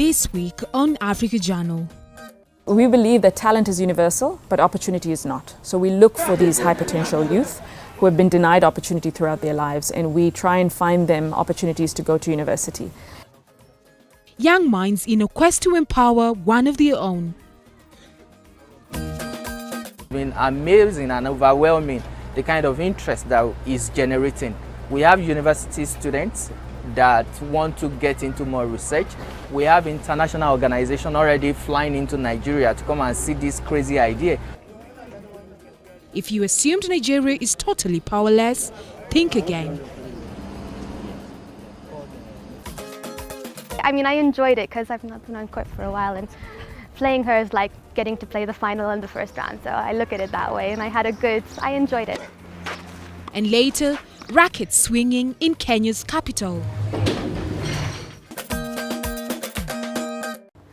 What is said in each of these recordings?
This week on Africa Journal. We believe that talent is universal, but opportunity is not. So we look for these high potential youth who have been denied opportunity throughout their lives, and we try and find them opportunities to go to university. Young minds in a quest to empower one of their own. It's been amazing and overwhelming, the kind of interest that is generating. We have university students that want to get into more research. We have international organizations already flying into Nigeria to come and see this crazy idea. If you assumed Nigeria is totally powerless, think again. I mean, I enjoyed it because I've not been on court for a while, and playing her is like getting to play the final in the first round. So I look at it that way, and I enjoyed it. And later, rackets swinging in Kenya's capital.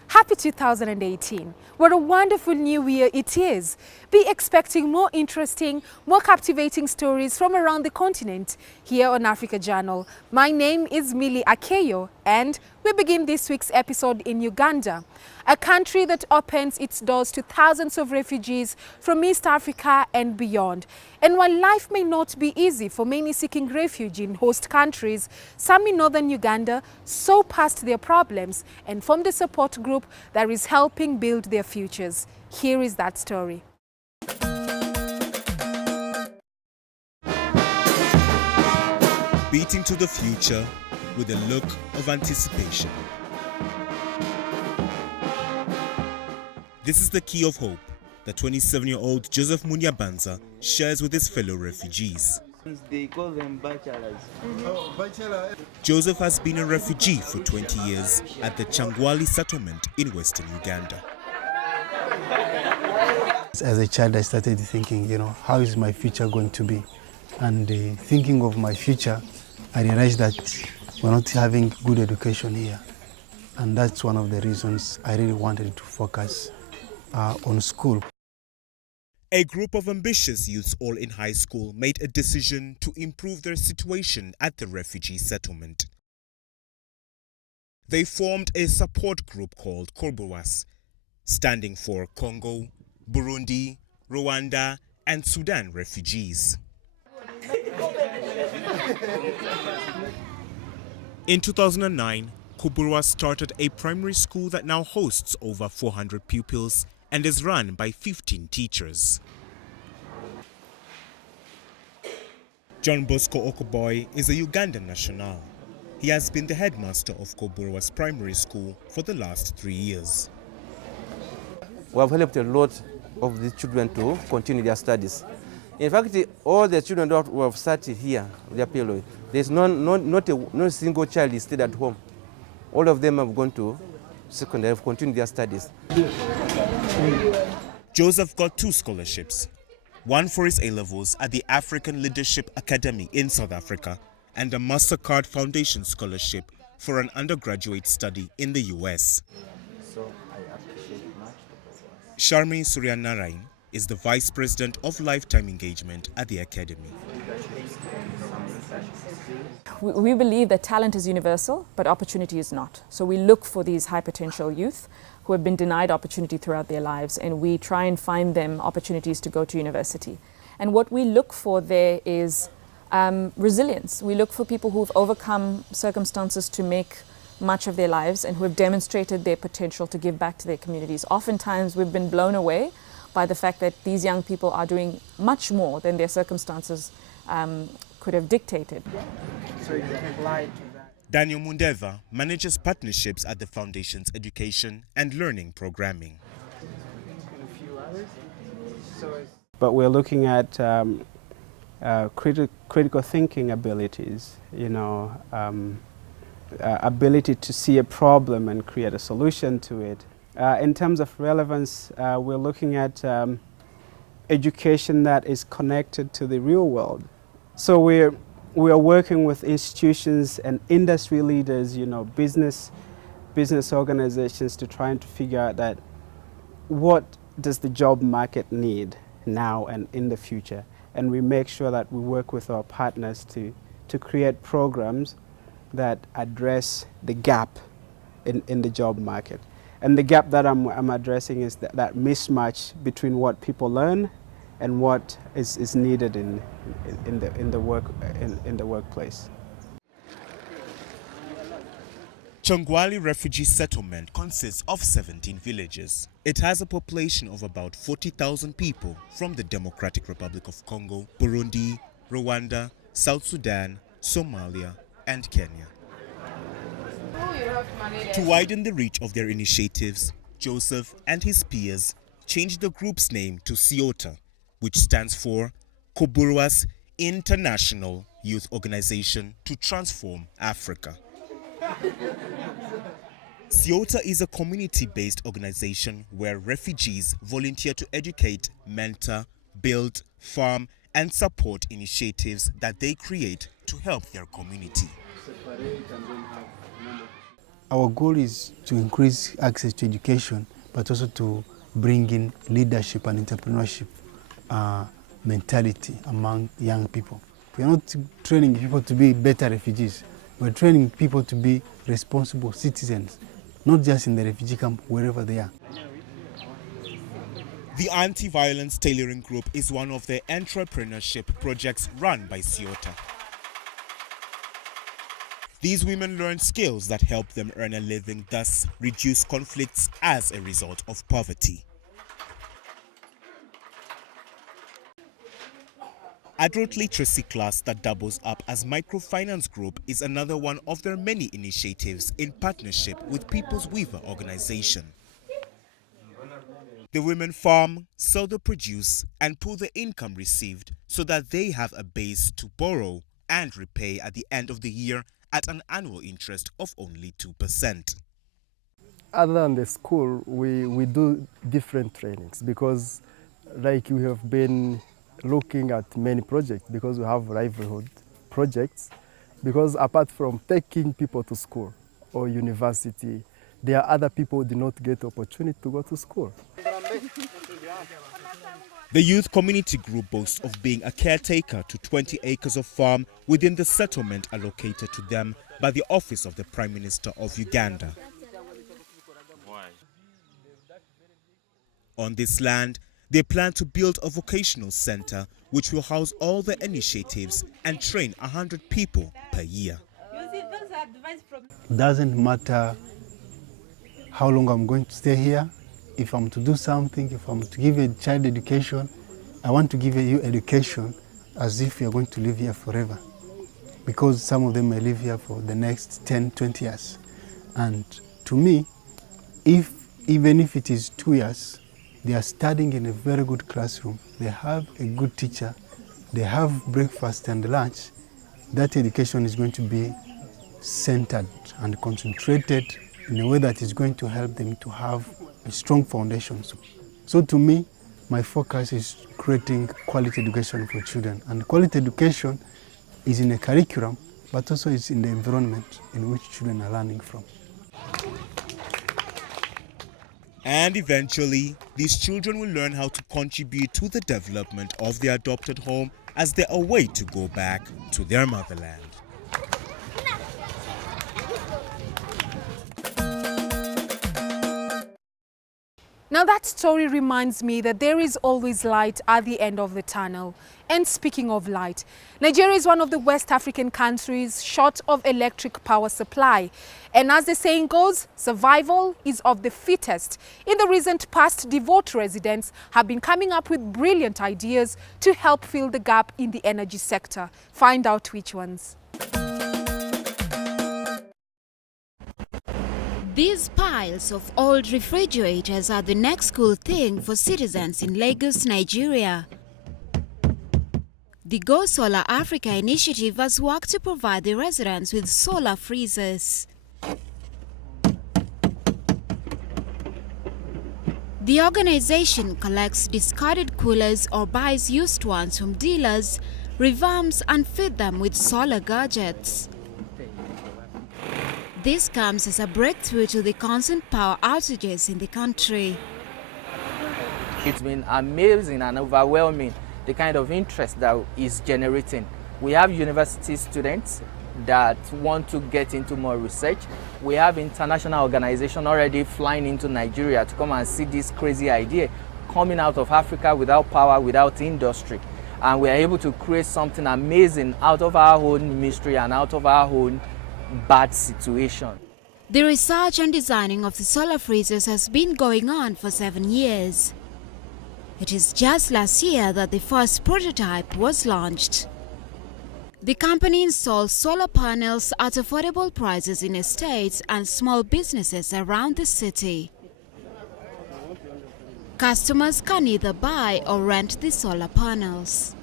Happy 2018. What a wonderful new year it is. Be expecting more interesting, more captivating stories from around the continent here on Africa Journal. My name is Millie Akeyo, and we begin this week's episode in Uganda, a country that opens its doors to thousands of refugees from East Africa and beyond. And while life may not be easy for many seeking refuge in host countries, some in northern Uganda saw past their problems and formed a support group that is helping build their futures. Here is that story. Beating to the future with a look of anticipation. This is the key of hope that 27-year-old Joseph Munyabanza shares with his fellow refugees. They call them bachelors. Joseph has been a refugee for 20 years at the KYANGWALI settlement in western Uganda. As a child, I started thinking, how is my future going to be? And thinking of my future, I realized that we're not having good education here. And that's one of the reasons I really wanted to focus on school. A group of ambitious youths all in high school made a decision to improve their situation at the refugee settlement. They formed a support group called KYANGWALI, standing for Congo, Burundi, Rwanda, and Sudan refugees. In 2009, KYANGWALI started a primary school that now hosts over 400 pupils and is run by 15 teachers. John Bosco Okoboy is a Ugandan national. He has been the headmaster of KYANGWALI's primary school for the last 3 years. We have helped a lot of the children to continue their studies. In fact, all the children who have started here, their period, there's not a single child is stayed at home. All of them have gone to secondary, have continued their studies. Joseph got 2 scholarships, one for his A-levels at the African Leadership Academy in South Africa and a MasterCard Foundation scholarship for an undergraduate study in the US. Sharmi Suryanarayan is the Vice President of Lifetime Engagement at the Academy. We believe that talent is universal, but opportunity is not. So we look for these high potential youth who have been denied opportunity throughout their lives, and we try and find them opportunities to go to university. And what we look for there is resilience. We look for people who've overcome circumstances to make much of their lives and who have demonstrated their potential to give back to their communities. Oftentimes we've been blown away by the fact that these young people are doing much more than their circumstances could have dictated. Daniel Mundeva manages partnerships at the Foundation's education and learning programming. But we're looking at critical thinking abilities, ability to see a problem and create a solution to it. In terms of relevance, we're looking at education that is connected to the real world. So we are working with institutions and industry leaders, business organizations, to try to figure out that what does the job market need now and in the future. And we make sure that we work with our partners to create programs that address the gap in the job market. And the gap that I'm addressing is that mismatch between what people learn and what is needed in the workplace. KYANGWALI refugee settlement consists of 17 villages. It has a population of about 40,000 people from the Democratic Republic of Congo, Burundi, Rwanda, South Sudan, Somalia, and Kenya. To widen the reach of their initiatives, Joseph and his peers changed the group's name to CYOTA, which stands for Koburwa's International Youth Organization to Transform Africa. CYOTA is a community-based organization where refugees volunteer to educate, mentor, build, farm, and support initiatives that they create to help their community. Our goal is to increase access to education, but also to bring in leadership and entrepreneurship mentality among young people. We are not training people to be better refugees. We're training people to be responsible citizens, not just in the refugee camp, wherever they are. The Anti-Violence Tailoring Group is one of the entrepreneurship projects run by CYOTA. These women learn skills that help them earn a living, thus reduce conflicts as a result of poverty. Adult literacy class that doubles up as microfinance group is another one of their many initiatives in partnership with People's Weaver organization. The women farm, sell the produce, and pool the income received so that they have a base to borrow and repay at the end of the year at an annual interest of only 2%. Other than the school, we do different trainings because like we have been looking at many projects because we have livelihood projects, because apart from taking people to school or university, there are other people who do not get the opportunity to go to school. The youth community group boasts of being a caretaker to 20 acres of farm within the settlement allocated to them by the Office of the Prime Minister of Uganda. On this land, they plan to build a vocational center which will house all the initiatives and train 100 people per year. It doesn't matter how long I'm going to stay here. If I'm to do something, if I'm to give a child education, I want to give you education as if you're going to live here forever. Because some of them may live here for the next 10, 20 years. And to me, even if it is 2 years, they are studying in a very good classroom, they have a good teacher, they have breakfast and lunch, that education is going to be centered and concentrated in a way that is going to help them to have a strong foundation. So to me, my focus is creating quality education for children. And quality education is in a curriculum, but also is in the environment in which children are learning from. And eventually, these children will learn how to contribute to the development of their adopted home as they await to go back to their motherland. Now that story reminds me that there is always light at the end of the tunnel. And speaking of light, Nigeria is one of the West African countries short of electric power supply. And as the saying goes, survival is of the fittest. In the recent past, devout residents have been coming up with brilliant ideas to help fill the gap in the energy sector. Find out which ones. These piles of old refrigerators are the next cool thing for citizens in Lagos, Nigeria. The Go Solar Africa initiative has worked to provide the residents with solar freezers. The organization collects discarded coolers or buys used ones from dealers, revamps and fit them with solar gadgets. This comes as a breakthrough to the constant power outages in the country. It's been amazing and overwhelming, the kind of interest that is generating. We have university students that want to get into more research. We have international organizations already flying into Nigeria to come and see this crazy idea coming out of Africa without power, without industry. And we are able to create something amazing out of our own mystery and out of our own bad situation. The research and designing of the solar freezers has been going on for 7 years. It is just last year that the first prototype was launched. The company installs solar panels at affordable prices in estates and small businesses around the city. Customers can either buy or rent the solar panels.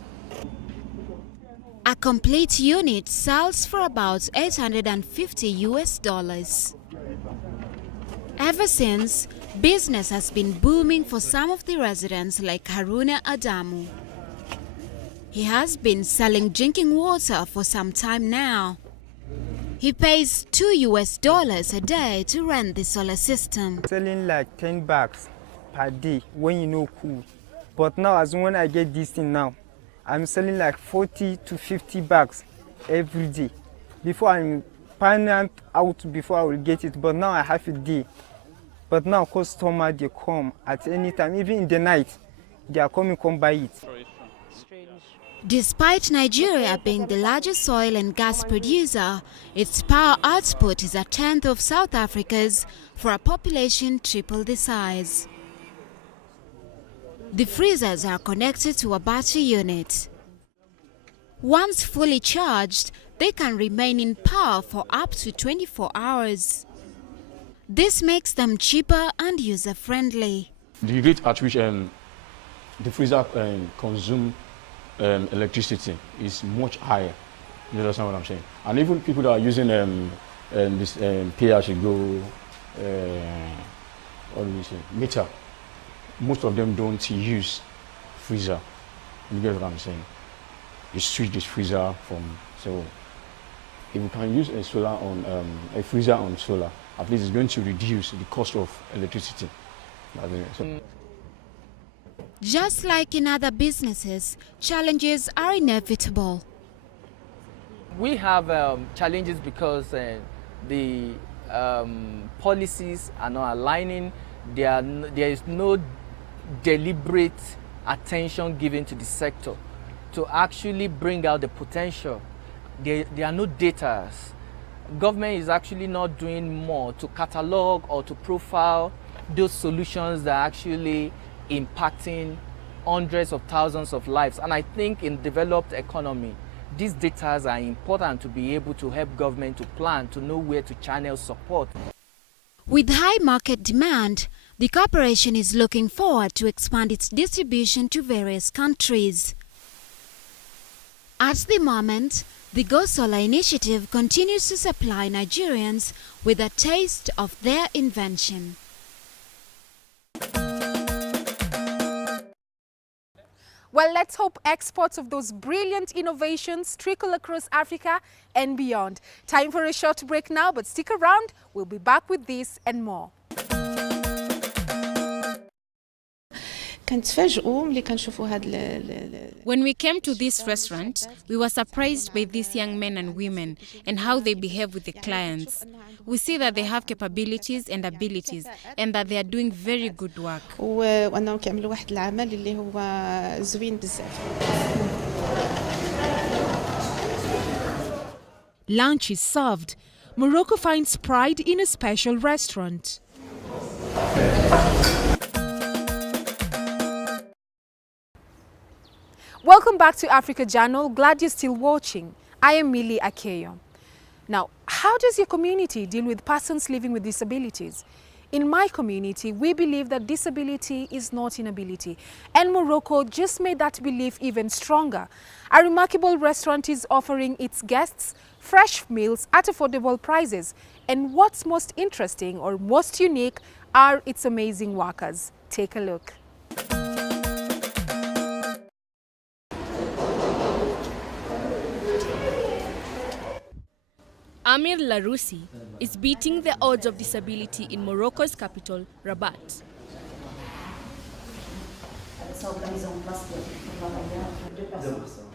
A complete unit sells for about $850. Ever since, business has been booming for some of the residents like Haruna Adamu. He has been selling drinking water for some time now. He pays $2 a day to rent the solar system. Selling like 10 bags per day when you know cool. But now, as when I get this thing now, I'm selling like 40 to 50 bags every day. Before I'm planning out before I will get it, but now I have a day. But now customers, they come at any time, even in the night, they are coming, come buy it. Despite Nigeria being the largest oil and gas producer, its power output is a tenth of South Africa's for a population triple the size. The freezers are connected to a battery unit. Once fully charged, they can remain in power for up to 24 hours. This makes them cheaper and user-friendly. The rate at which the freezer consumes electricity is much higher. You understand what I'm saying? And even people that are using this pay-as-you-go meter, most of them don't use freezer. You get what I'm saying? You switch this freezer from, so if you can use a freezer on solar, at least it's going to reduce the cost of electricity. So, just like in other businesses, challenges are inevitable. We have challenges because the policies are not aligning. There is no deliberate attention given to the sector to actually bring out the potential. There are no data. Government is actually not doing more to catalog or to profile those solutions that are actually impacting hundreds of thousands of lives. And I think in developed economy, these data are important to be able to help government to plan, to know where to channel support. With high market demand, the corporation is looking forward to expand its distribution to various countries. At the moment, the Go Solar initiative continues to supply Nigerians with a taste of their invention. Well, let's hope exports of those brilliant innovations trickle across Africa and beyond. Time for a short break now, but stick around. We'll be back with this and more. When we came to this restaurant, we were surprised by these young men and women and how they behave with the clients. We see that they have capabilities and abilities and that they are doing very good work. Lunch is served. Morocco finds pride in a special restaurant. Welcome back to Africa Journal. Glad you're still watching. I am Millie Akeyo. Now, how does your community deal with persons living with disabilities? In my community, we believe that disability is not inability, and Morocco just made that belief even stronger. A remarkable restaurant is offering its guests fresh meals at affordable prices, and what's most interesting or most unique are its amazing workers. Take a look. Amir Laroussi is beating the odds of disability in Morocco's capital, Rabat.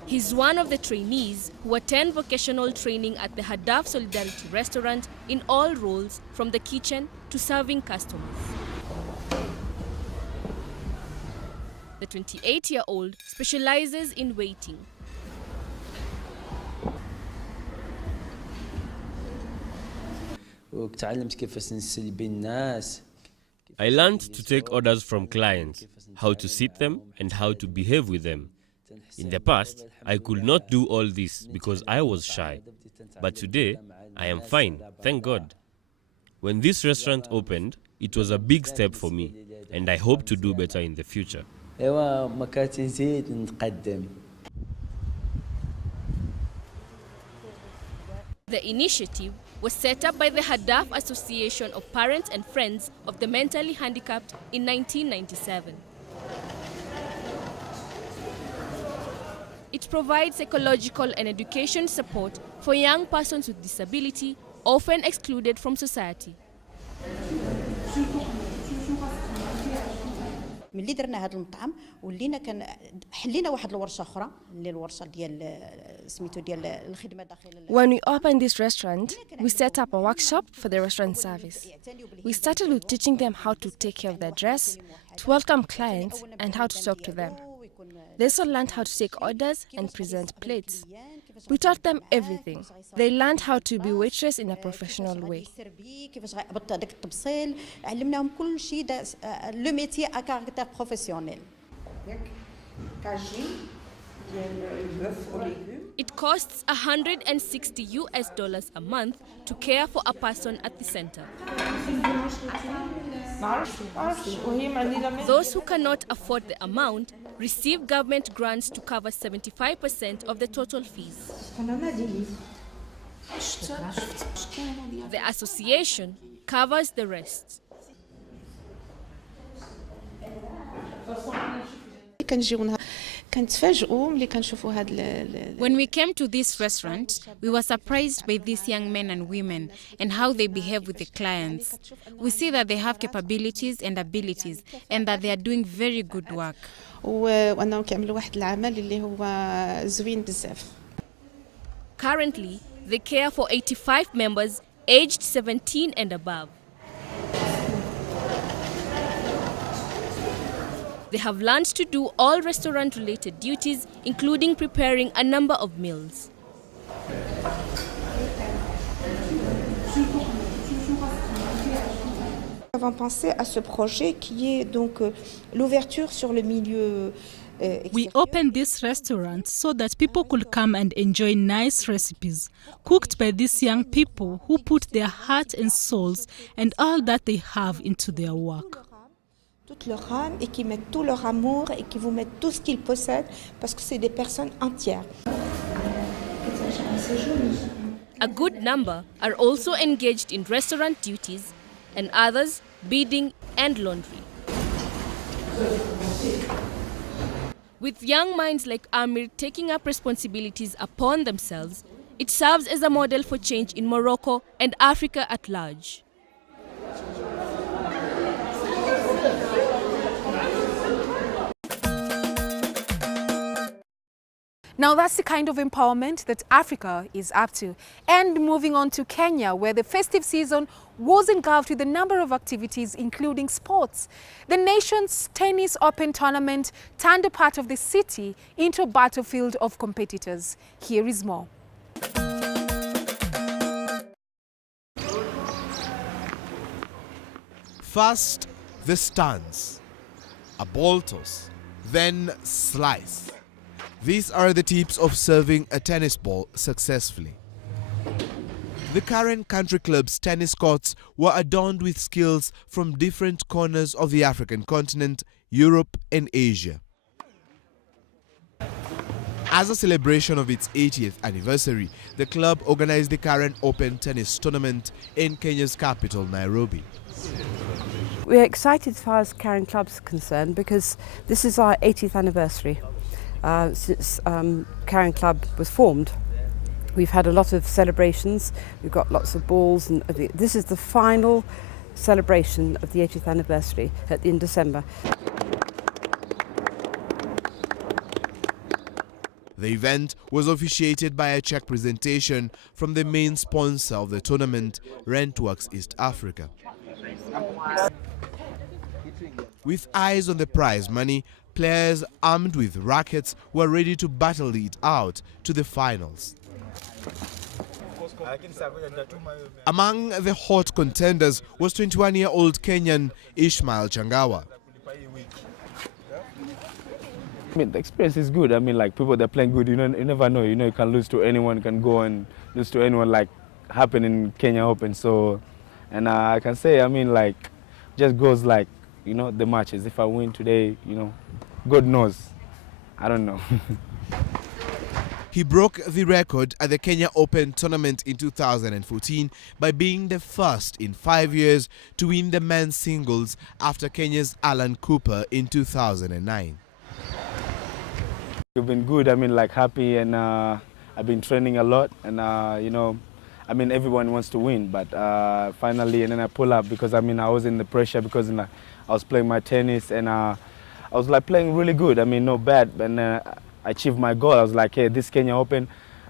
He's one of the trainees who attend vocational training at the Hadaf Solidarity Restaurant in all roles, from the kitchen to serving customers. The 28-year-old specializes in waiting. I learned to take orders from clients, how to sit them and how to behave with them. In the past, I could not do all this because I was shy. But today, I am fine, thank God. When this restaurant opened, it was a big step for me, and I hope to do better in the future. The initiative was set up by the Hadaf Association of Parents and Friends of the Mentally Handicapped in 1997. It provides psychological and education support for young persons with disability, often excluded from society. ملي درنا هذا المطعم ولينا كان حلينا واحد الورشه اخرى اللي الورشه ديال سميتو ديال الخدمه داخل. When we opened this restaurant, we set up a workshop for the restaurant service. We started with teaching them how to take care of their dress, to welcome clients, and how to talk to them. They also learned how to take orders and present plates. We taught them everything. They learned how to be waitress in a professional way. It costs $160 a month to care for a person at the center. Those who cannot afford the amount receive government grants to cover 75% of the total fees. The association covers the rest. When we came to this restaurant, we were surprised by these young men and women and how they behave with the clients. We see that they have capabilities and abilities and that they are doing very good work. Currently, they care for 85 members aged 17 and above. They have learned to do all restaurant-related duties, including preparing a number of meals. Nous avons pensé à ce projet qui est donc l'ouverture sur le milieu. We opened this restaurant so that people could come and enjoy nice recipes cooked by these young people who put their heart and souls and all that they have into their work. Toute leur âme et qui mettent tout leur amour et qui vous mettent tout ce qu'ils possèdent parce que c'est des personnes entières. A good number are also engaged in restaurant duties and others beading and laundry. With young minds like Amir taking up responsibilities upon themselves, it serves as a model for change in Morocco and Africa at large. Now that's the kind of empowerment that Africa is up to. And moving on to Kenya, where the festive season was engulfed with a number of activities, including sports. The nation's tennis open tournament turned a part of the city into a battlefield of competitors. Here is more. First, the stance, a ball toss, then slice. These are the tips of serving a tennis ball successfully. The current country club's tennis courts were adorned with skills from different corners of the African continent, Europe and Asia. As a celebration of its 80th anniversary, the club organized the current Open Tennis Tournament in Kenya's capital, Nairobi. We're excited as far as Karen Club's concerned because this is our 80th anniversary. Since Karen Club was formed. We've had a lot of celebrations, we've got lots of balls, and this is the final celebration of the 80th anniversary in December. The event was officiated by a check presentation from the main sponsor of the tournament, Rentworks East Africa. With eyes on the prize money, players armed with rackets were ready to battle it out to the finals. Among the hot contenders was 21-year-old Kenyan Ismail Changawa. I mean, the experience is good. I mean, like, people, they're playing good. You never know. You can lose to anyone, you can go and lose to anyone, like happened in Kenya Open. So, and I can say, I mean, like, just goes like, the matches. If I win today, God knows. I don't know. He broke the record at the Kenya Open tournament in 2014 by being the first in 5 years to win the men's singles after Kenya's Alan Cooper in 2009. We've been good, I mean, like, happy, and I've been training a lot, and I mean, everyone wants to win, but finally, and then I pull up because, I mean, I was in the pressure because I was playing my tennis, and I was like playing really good, I mean, not bad, and I achieved my goal. I was like, hey, this Kenya Open,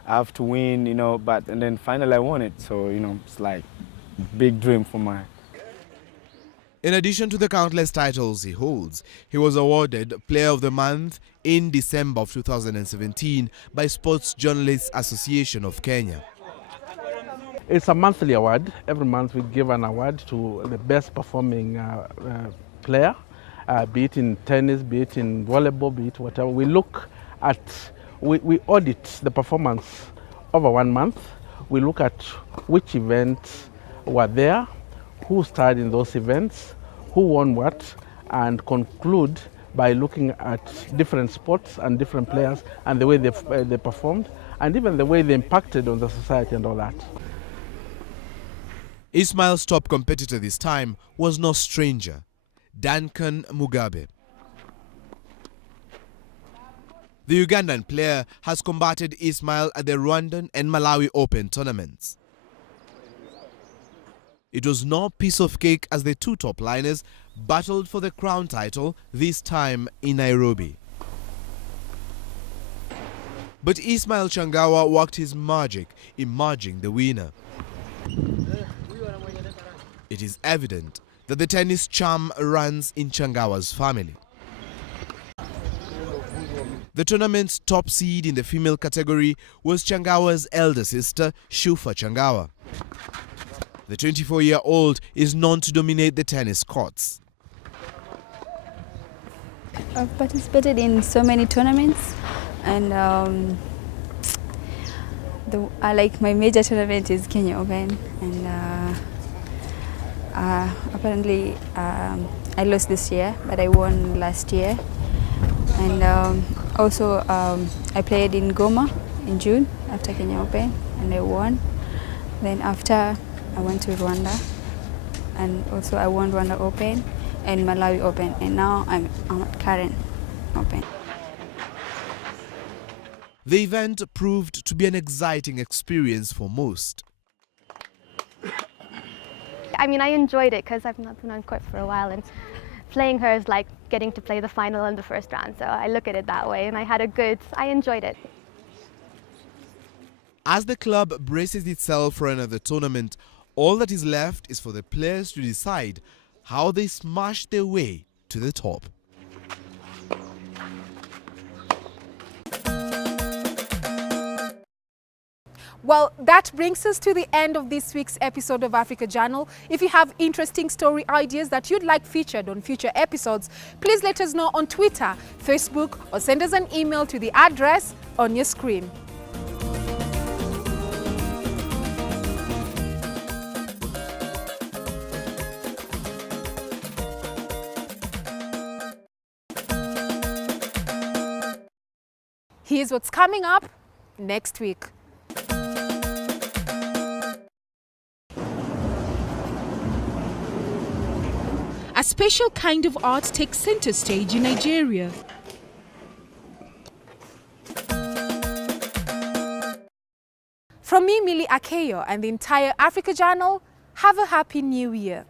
I have to win, and then finally I won it, so, it's like a big dream for my... In addition to the countless titles he holds, he was awarded Player of the Month in December of 2017 by Sports Journalists Association of Kenya. It's a monthly award. Every month we give an award to the best performing player, be it in tennis, be it in volleyball, be it whatever. We look at, we audit the performance over 1 month. We look at which events were there, who starred in those events, who won what, and conclude by looking at different sports and different players and the way they performed, and even the way they impacted on the society and all that. Ismail's top competitor this time was no stranger, Duncan Mugabe. The Ugandan player has combated Ismail at the Rwandan and Malawi Open tournaments. It was no piece of cake as the two top liners battled for the crown title, this time in Nairobi. But Ismail Changawa worked his magic, emerging the winner. It is evident that the tennis charm runs in Changawa's family. The tournament's top seed in the female category was Changawa's elder sister, Shufa Changawa. The 24-year-old is known to dominate the tennis courts. I've participated in so many tournaments, and my major tournament is Kenya Open, and apparently I lost this year, but I won last year. And also I played in Goma in June after Kenya Open, and I won. Then after I went to Rwanda, and also I won Rwanda Open and Malawi Open, and now I'm at Karen Open. The event proved to be an exciting experience for most. I mean, I enjoyed it because I've not been on court for a while, and playing her is like getting to play the final in the first round, so I look at it that way, and I enjoyed it. As the club braces itself for another tournament, all that is left is for the players to decide how they smash their way to the top. Well, that brings us to the end of this week's episode of Africa Journal. If you have interesting story ideas that you'd like featured on future episodes, please let us know on Twitter, Facebook, or send us an email to the address on your screen. Here's what's coming up next week. A special kind of art takes center stage in Nigeria. From me, Millie Akeyo, and the entire Africa Journal, have a happy new year.